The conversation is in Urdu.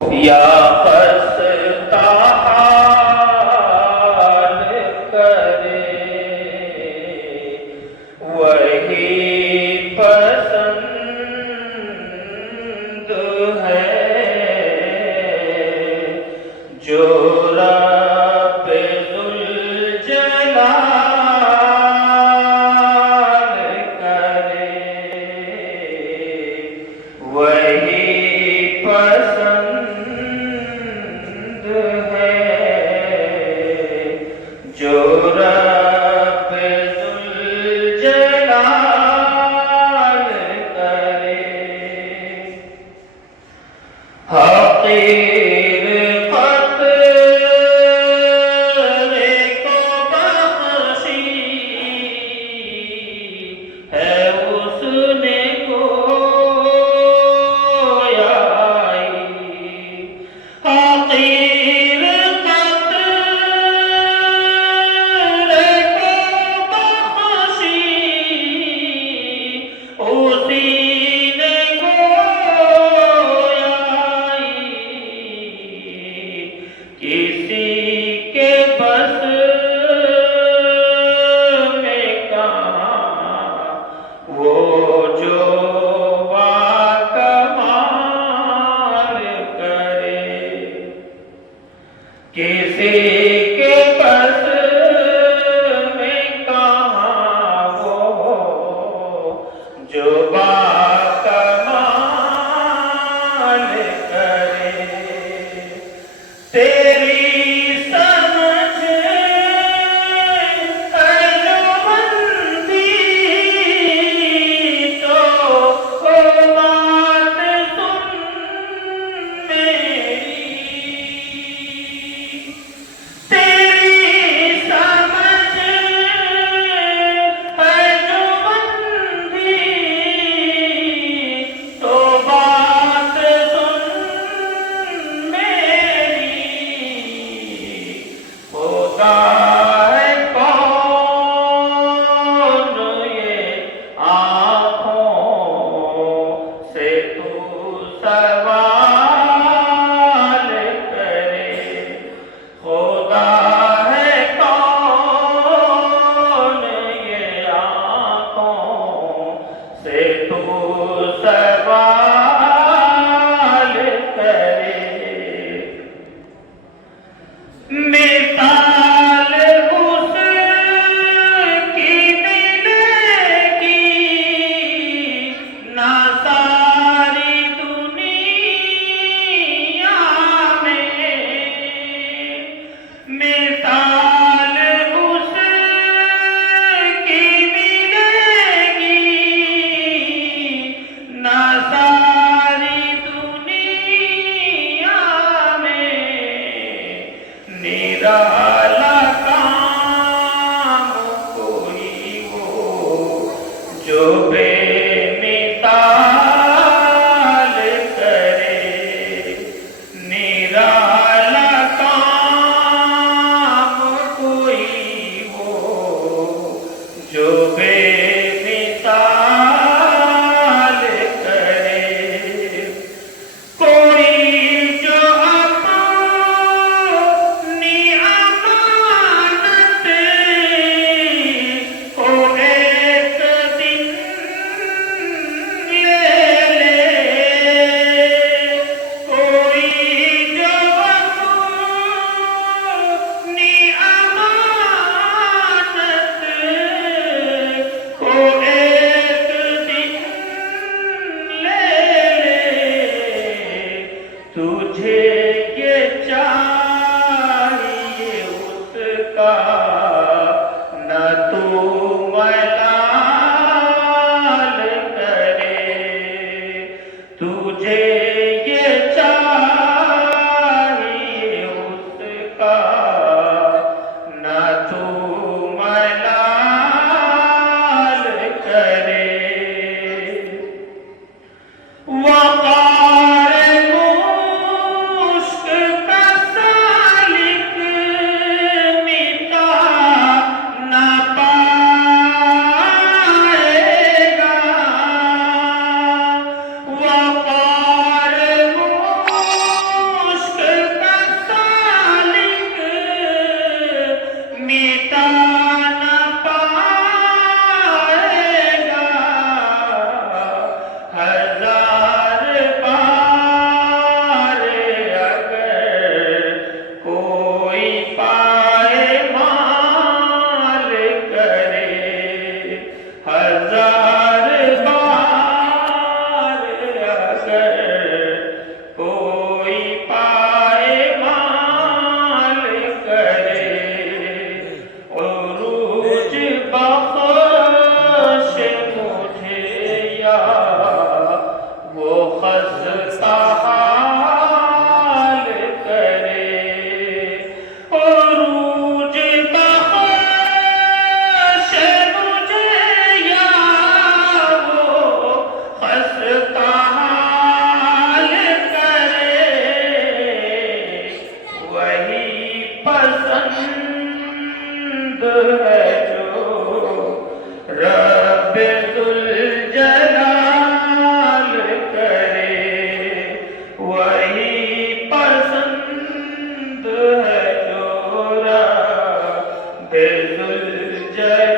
یا خستہ حال کرے وہی پسند ہے جو رب ذوالجلال کرے وہی پسند ہے جو رب ذوالجلال کرے حقیر قطرے کو بخشی ہے اس نے حقیر قطرے کو بخشی اسی نے گویائی کسی کے بس میں کہاں وہ جو کسی کے بس میں کہاں وہ جو باکمال کرے تیری سمجھ علمندی تو بات سن میری سوال کرے خدا ہے کون یہ آنکھوں سے تو سوال کرے مثال اس کی ملے گی نہ ساری دنیا میں مثال اس کی ملے گی نہ ساری دنیا میں نرالا کام کوئی ہو جو بے مثال کرے نرالا کام کوئی ہو جو بے مثال کرے کوئی جو اپنی امانت کو ایک دن لے لے کوئی جو اپنی امانت کو ایک دن لے لے تجھے یہ چاہیے اس کا نہ تو ملال کرے تجھے یہ چاہیے اس کا نہ تو ملال کرے وقار ذوالجلال